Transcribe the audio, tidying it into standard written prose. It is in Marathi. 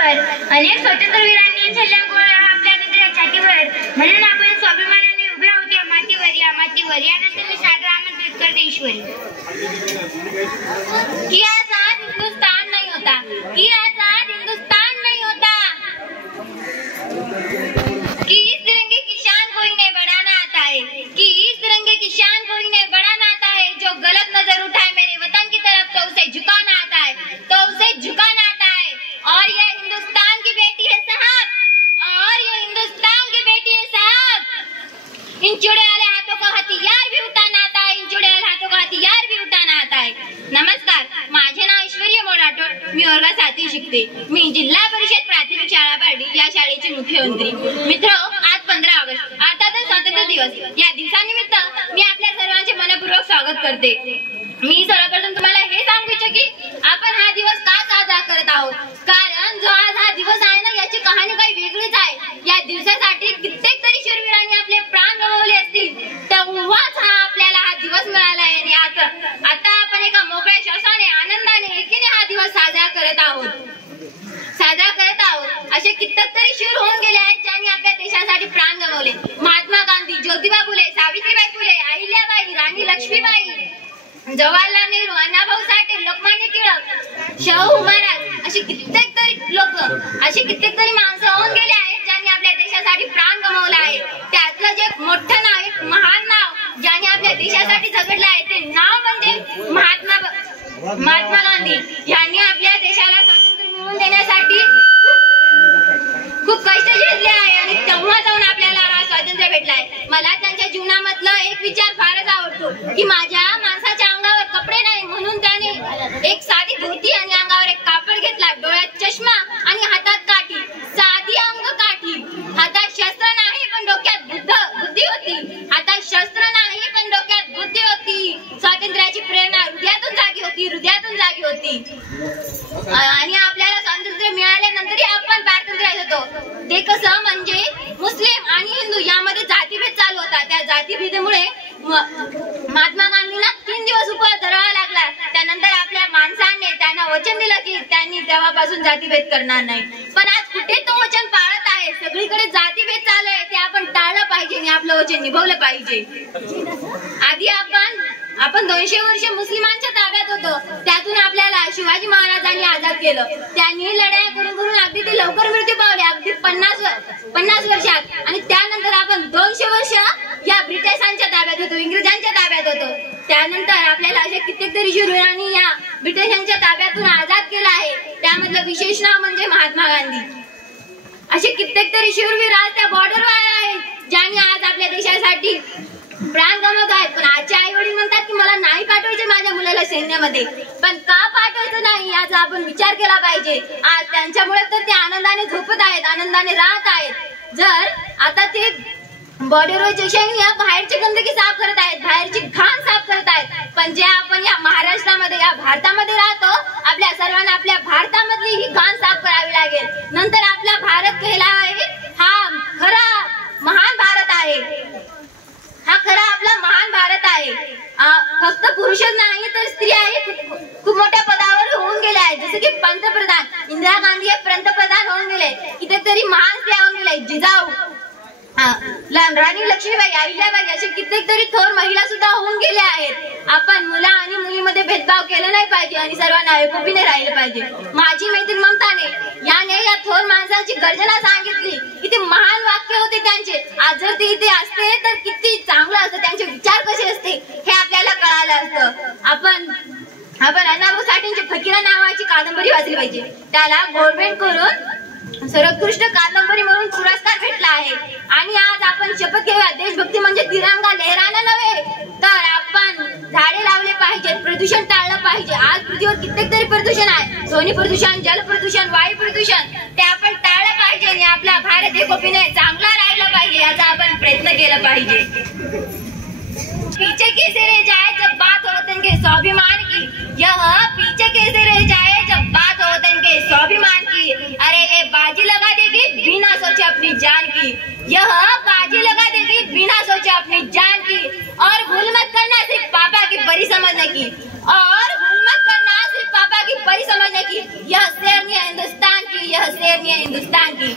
मातीवर अनेक स्वातंत्र्यवीरांनी छल्ल्या गोळा आपल्या नेत्याच्या छातीवर, म्हणून आपण स्वाभिमानाने उभे आहोत या मातीवर, या मातीवर. यानंतर मी सादर आमंत्रित करते ईश्वरी. कि आजाद हिंदुस्तान नहीं होता, कि आजाद हिंदुस्तान नहीं होता, कि इस तिरंगे की शान कोई नहीं बढ़ाना आता है, कि इस तिरंगे की शान कोई नहीं बढ़ाना आता है. जो गलत नजर उठाए मेरे वतन की तरफ तो उसे झुकाना आता है, तो उसे झुकाना आता है. और ये हिंदुस्तान की बेटी है साहब, और ये हिंदुस्तान की बेटी है साहब. इन चुड़े वाले हाथों को हथियार भी उठाना आता है, इन चुड़े वाले हाथों को हथियार भी उठाना आता है. नमस्कार, माझे नाव ऐश्वर्य मोराटोड, मी वर्ग 7वी शिकते. मी जिल्हा परिषद प्राथमिक शाळा पारडी या शाळेचे मुख्यमंत्री. मित्र, आज 15 ऑगस्ट अर्थातच स्वातंत्र्य दिवस. या दिवसानिमित्त मी आपल्या सर्वांचे मनपूर्वक स्वागत करते. मी सर्वप्रथम तुम्हाला हे सांगू इच्छिते की आपण हा दिवस का साजरा करत आहोत, कारण जो आज हा दिवस आहे ना, याची कहाणी काही वेगळीच आहे. या दिवसासाठी कित्येक तरी शूरवीरांनी आपले प्राण गमावले असतील, तेव्हाच आपल्याला हा दिवस मिळाला आहे. आणि आता आपण एका मोकळ्या श्वासाने, आनंदाने, एकीने हा दिवस साजरा करत आहोत. असे कित्येक तरी शूर होऊन गेले आहेत ज्यांनी आपल्या देशासाठी प्राण गमावले. महात्मा गांधी, ज्योतिबा फुले, सावित्रीबाई फुले, अहिल्याबाई, राणी लक्ष्मीबाई, जवाहरलाल नेहरू, अण्णाभाऊ साठे, लोकमान्य टिळक, शाहू महाराज, अशी कित्येक तरी लोक, अशी कित्येक तरी माणसं होऊन गेले आहेत ज्यांनी आपल्या देशासाठी प्राण गमावला आहे. त्यातलं जे मोठं नाव, एक महान नाव ज्यांनी आपल्या देशासाठी झगडलं आहे, ते नाव म्हणजे महात्मा गांधी. यांनी आपल्या देशाला स्वातंत्र्य मिळवून देण्यासाठी खूप कष्ट घेतले आहे आणि तेव्हा जाऊन आपल्याला हा स्वातंत्र्य भेटलाय. मला त्यांच्या जीवनामधला एक विचार फारच आवडतो की माझ्या माणसाच्या अंगावर कपडे नाही म्हणून त्याने एक साधी धोती आणि अंगावर एक कापड घेतला, डोळ्यात चष्मा आणि हातात काठी, साधी अंग काठी. हातात शस्त्र नाही पण डोक्यात बुद्धी होती, हातात शस्त्र नाही पण डोक्यात बुद्धी होती. स्वातंत्र्याची प्रेरणा हृदयातून जागी होती, हृदयातून जागी होती. आणि आपल्याला स्वातंत्र्य मिळाल्यानंतरही आपण पारतंत्र्य होतो. ते कसं म्हणजे मुस्लिम आणि हिंदू यामध्ये जातीभेद चालू होता. त्या जातीभेदामुळे महात्मा गांधींना 3 दिवस उपवास धरावा लागला. त्यानंतर आपल्या माणसाने त्यांना वचन दिलं की त्यांनी तेव्हापासून जातीभेद करणार नाही. पण आज कुठे तो वचन पाळत आहे? सगळीकडे जातीभेद चालू आहे. ते आपण टाळलं पाहिजे आणि आपलं वचन निभावलं पाहिजे. आधी आपण 200 वर्ष मुस्लिमांच्या ताब्यात होतो. त्यातून आपल्याला शिवाजी महाराजांनी आजाद केलं. त्यांनी लढाया करून अगदी ते लवकर मृत्यू पावले, अगदी 50 वर्षात. आणि त्यानंतर आपण 200 वर्ष या ब्रिटिशांच्या ताब्यात होतो, इंग्रजांच्या ताब्यात होतो. त्यानंतर आपल्याला असे कित्येक तरी शूरवीरांनी या ब्रिटिशांच्या ताब्यातून आजाद केला आहे. त्यामधलं विशेष नाव म्हणजे महात्मा गांधी. असे कित्येक तरी शूरवीर आज त्या बॉर्डरवर आहेत ज्यांनी आज आपल्या देशासाठी प्राण गमावत आहेत. पण आजचे आई वडील म्हणतात की मला नाही पाठवायचे माझ्या मुलाला सैन्यामध्ये. पण का पाठवायचं नाही याचा आपण विचार केला पाहिजे. आज त्यांच्यामुळे तर ते आनंदाने झोपत आहेत, आनंदाने राहत आहेत. जर आता ते बॉर्डरवर या बाहेरची गंदगी साफ करत आहेत, बाहेरची घाण साफ करत आहेत. पण जे आपण या महाराष्ट्रामध्ये, या भारतामध्ये राहतो, आपल्या सर्वांना आपल्या भारतामधली ही घाण साफ करावी लागेल. नंतर आपला भारत कहलावा हा खरा महान भारत आहे. हा खरा आपला महान भारत आहे. फक्त पुरुषच नाही तर स्त्रियाही खूप मोठ्या पदावर होऊन गेल्या आहेत. जसं की पंतप्रधान इंदिरा गांधी हे पंतप्रधान होऊन गेले. कितीतरी महान स्त्रिया होऊन गेल्या, जिजाऊ, राणी लक्ष्मीबाई, अहिल्याबाई, असे कित्येक तरी थोर महिला सुद्धा होऊन गेल्या आहेत. आपण मुला आणि मुलीमध्ये भेदभाव केला नाही पाहिजे आणि सर्वांना एकोपीने राहिले पाहिजे. माझी मैत्रीण ममताने याने या थोर माणसाची गर्जना सांगितली. किती महान वाक्य होते त्यांचे. आज जर ते इथे असते तर किती चांगलं असतं, त्यांचे विचार कसे असते हे आपल्याला कळालं असतं. आपण अण्णाभाऊ साठेंची फकीरा नावाची कादंबरी वाचली पाहिजे. त्याला गव्हर्नमेंट करून सर्वोत्कृष्ट कादंबरी म्हणून पुरस्कार भेटला आहे. आणि आज आपण शपथ घेऊया, देशभक्ती म्हणजे तिरंगा लहरानं नव्हे तर आपण झाडे लावले पाहिजेत, प्रदूषण टाळलं पाहिजे. आज पृथ्वीवर कित्येक तरी प्रदूषण आहे, ध्वनी प्रदूषण, जल प्रदूषण, वायू प्रदूषण. ते आपण टाळलं पाहिजे आणि आपला भारत एकोपीने चांगला राहिला पाहिजे याचा आपण प्रयत्न केला पाहिजे. पीछे कैसे रह जाए जब बात हो वतन के स्वाभिमान की, यह पीछे कैसे रह जाए जब बात हो वतन के स्वाभिमान की. अरे ये बाजी लगा देगी बिना सोचे अपनी जान की, यह बाजी लगा देगी बिना सोचे अपनी जान की. और भूल मत करना सिर्फ पापा की परी समझने की, और भूल मत करना सिर्फ पापा की परी समझने की. यह शेर नहीं है हिंदुस्तान की, यह शेर बनी है हिंदुस्तान की।